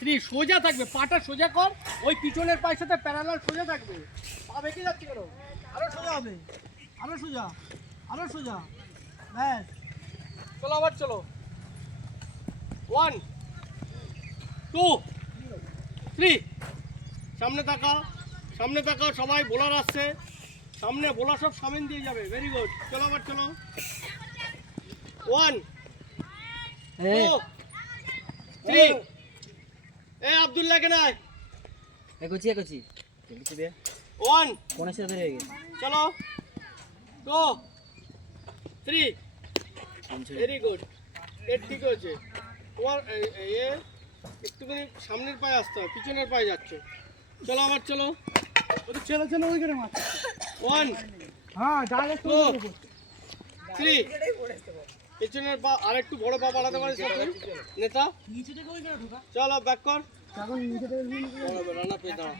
3 সোজা থাকবে, পাটা সোজা কর, ওই পিছনের পায়ের সাথে প্যারালাল সোজা থাকবে। পা বেঁকে যাচ্ছে কেন? আরো সোজা হবে, আরো সোজা, আরো সোজা। ব্যাস, চলো আবার চলো। 1 2 3। সামনে তাকাও, সামনে তাকাও সবাই, বোলার আসছে সামনে, বোলার সব সামনে দিয়ে যাবে। ভেরি গুড, চলো আবার চলো। 1 2 3। এই আব্দুল্লাহ কে নাই? এগোচ্ছি এগোচ্ছি এগোচ্ছি বে 1 কোণের সাথে বেরিয়ে গেছে চলো 2 3। ভেরি গুড, এর ঠিক হয়েছে। তোমার একটুখানি সামনের পায়ে আসতে হবে, পিছনের পায়ে যাচ্ছে। চলো আবার চলো। ওদের ছেলে ছেলে ওইখানে মাছ। 1 হ্যাঁ ডাইরেক্ট 2 3। পিছনের পা আর একটু বড় পা বাড়াতে পারিস নেতা। নিচে থেকে ওইখানে ঢোকা। চলো ব্যাক কর। এখন নিচে থেকে রানা পেয়ে দাঁড়া।